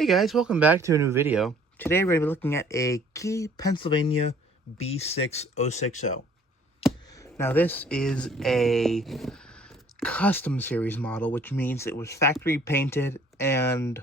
Hey guys, welcome back to a new video. Today we're going to be looking at a Key Pennsylvania B-6 Now this is a custom series model, which means it was factory painted and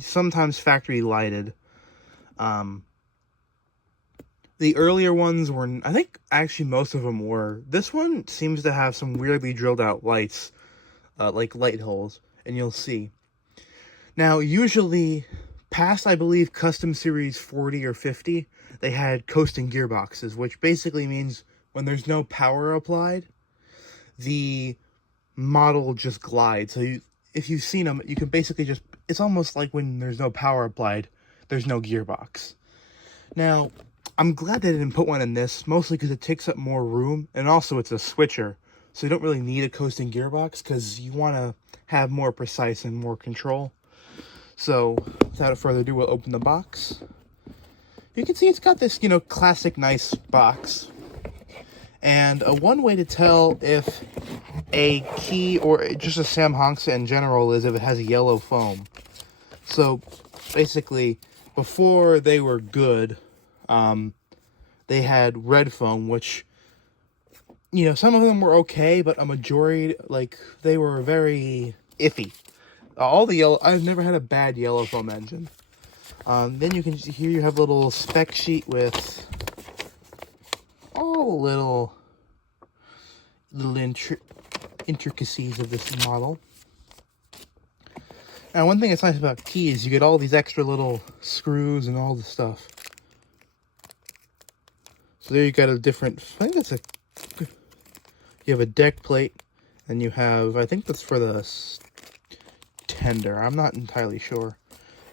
sometimes factory lighted. The earlier ones were, I think actually most of them were. This one seems to have some weirdly drilled out lights, like light holes, and you'll see. Now, usually, past, I believe, Custom Series 40 or 50, they had coasting gearboxes, which basically means when there's no power applied, the model just glides. So if you've seen them, you can basically just, it's almost like when there's no power applied, there's no gearbox. Now, I'm glad they didn't put one in this, mostly because it takes up more room, and also it's a switcher, so you don't really need a coasting gearbox, because you want to have more precise and more control. So, without further ado, we'll open the box. You can see it's got this, classic nice box. And one way to tell if a key or just a Sam Honks in general is if it has a yellow foam. So, basically, before they were good, they had red foam, which, some of them were okay, but a majority, they were very iffy. All the yellow, I've never had a bad yellow foam engine. Then you can see here you have a little spec sheet with all the little intricacies of this model. Now, one thing that's nice about Key is you get all these extra little screws and all the stuff. So there you got a different, I think that's you have a deck plate, and you have, I think that's for the tender. I'm not entirely sure.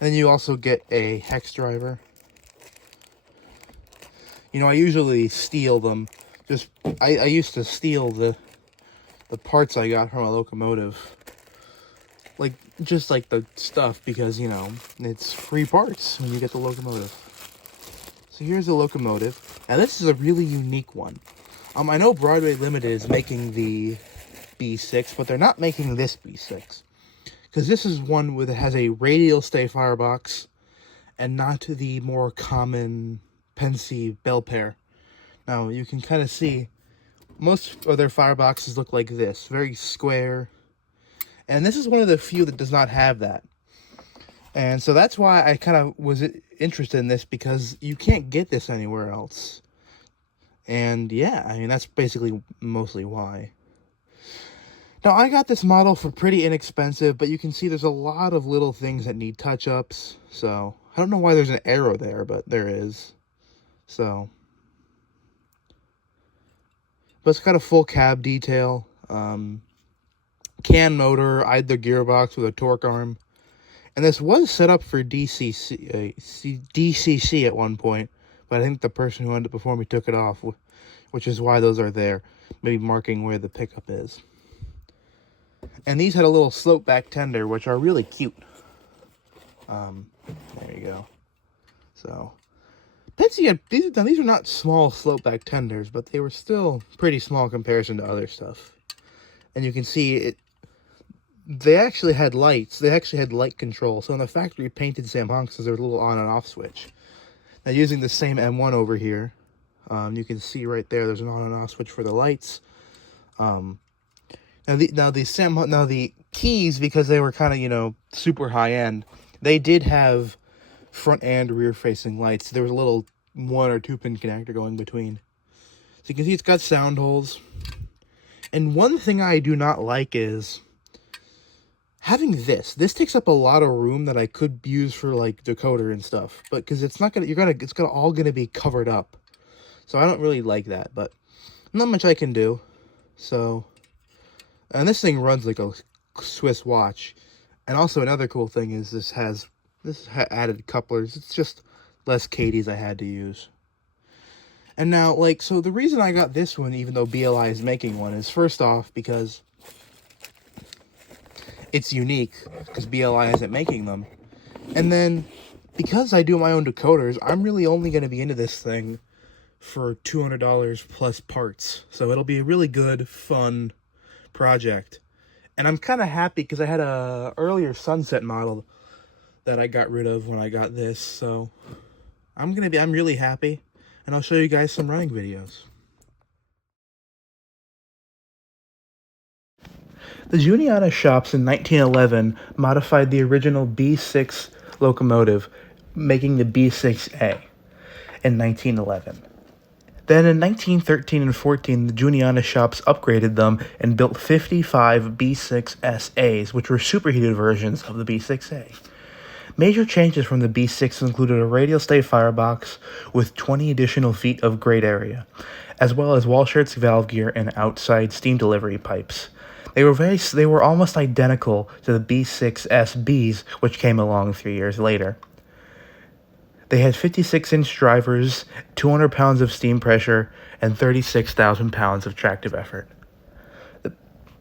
And then you also get a hex driver. I usually steal them. I used to steal the parts I got from a locomotive. Just like the stuff, because, it's free parts when you get the locomotive. So here's the locomotive. Now this is a really unique one. I know Broadway Limited is making the B6, but they're not making this B6. Because this is one that has a radial stay firebox, and not the more common Pennsy bell pair. Now, you can kind of see, most of their fireboxes look like this, very square. And this is one of the few that does not have that. And so that's why I kind of was interested in this, because you can't get this anywhere else. And yeah, that's basically mostly why. Now, I got this model for pretty inexpensive, but you can see there's a lot of little things that need touch-ups. So, I don't know why there's an arrow there, but there is. So, but it's got a full cab detail. Can motor, either gearbox with a torque arm. And this was set up for DCC at one point, but I think the person who ended up before me took it off, which is why those are there, maybe marking where the pickup is. And these had a little slope back tender, which are really cute. There you go. So, Pennsy had, these are not small slope back tenders, but they were still pretty small in comparison to other stuff. And you can see it. They actually had lights. They actually had light control. So in the factory painted Sam Honks, there's a little on and off switch. Now using the same M1 over here, you can see right there, there's an on and off switch for the lights. Now the keys, because they were kind of, super high end, they did have front and rear facing lights. There was a little 1 or 2 pin connector going between. So you can see it's got sound holes. And one thing I do not like is having this. This takes up a lot of room that I could use for decoder and stuff. But because it's not it's all gonna be covered up. So I don't really like that, but not much I can do. So, and this thing runs like a Swiss watch. And also another cool thing is this has added couplers. It's just less Katie's I had to use. And now, so the reason I got this one, even though BLI is making one, is first off because it's unique, because BLI isn't making them. And then, because I do my own decoders, I'm really only going to be into this thing for $200 plus parts. So it'll be a really good, fun project. And I'm kind of happy because I had a earlier Sunset model that I got rid of when I got this, so I'm really happy, and I'll show you guys some running videos. The Juniata shops in 1911 modified the original B-6 locomotive, making the B-6a in 1911. Then in 1913 and 14, the Juniata shops upgraded them and built 55 B-6sa's, which were superheated versions of the B-6a. Major changes from the B-6 included a radial stay firebox with 20 additional feet of grate area, as well as wall shirts, valve gear, and outside steam delivery pipes. They were almost identical to the B-6s-Bs, which came along 3 years later. They had 56-inch drivers, 200 pounds of steam pressure, and 36,000 pounds of tractive effort.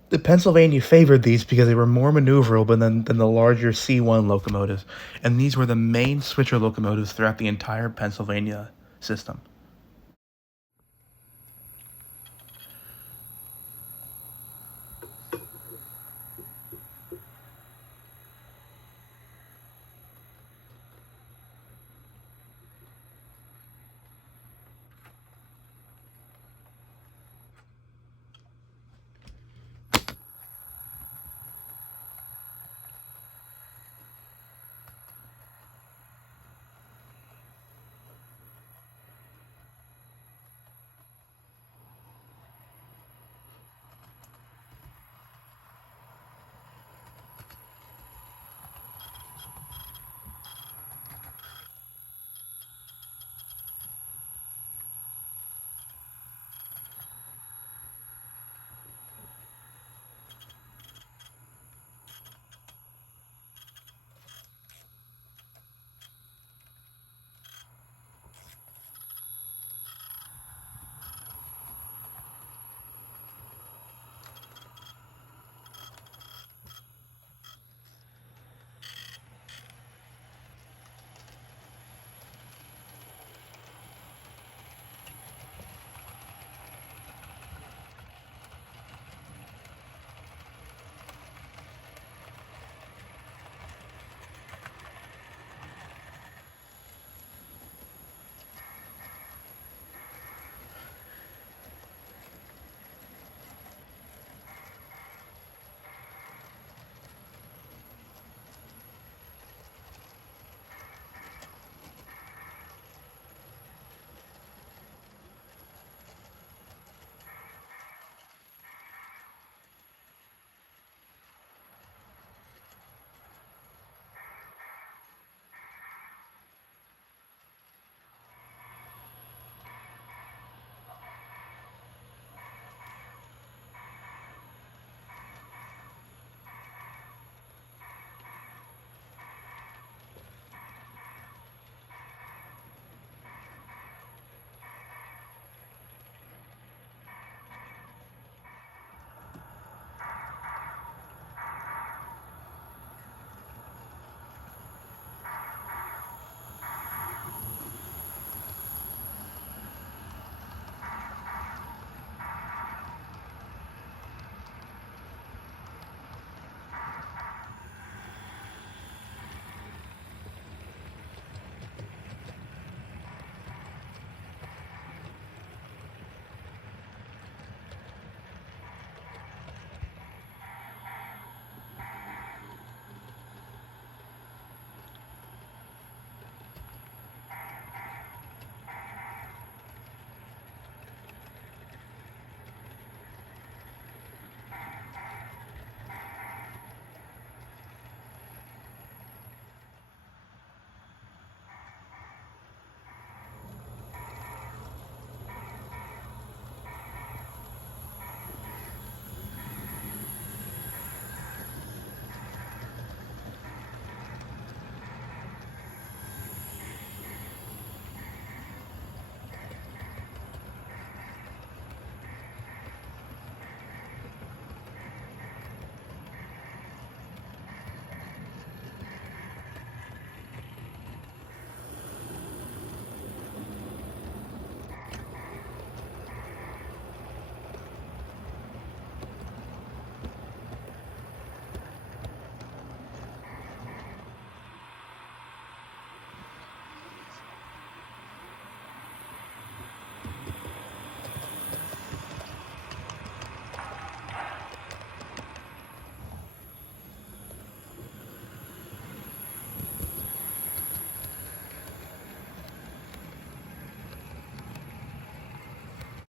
The Pennsylvania favored these because they were more maneuverable than the larger C1 locomotives, and these were the main switcher locomotives throughout the entire Pennsylvania system.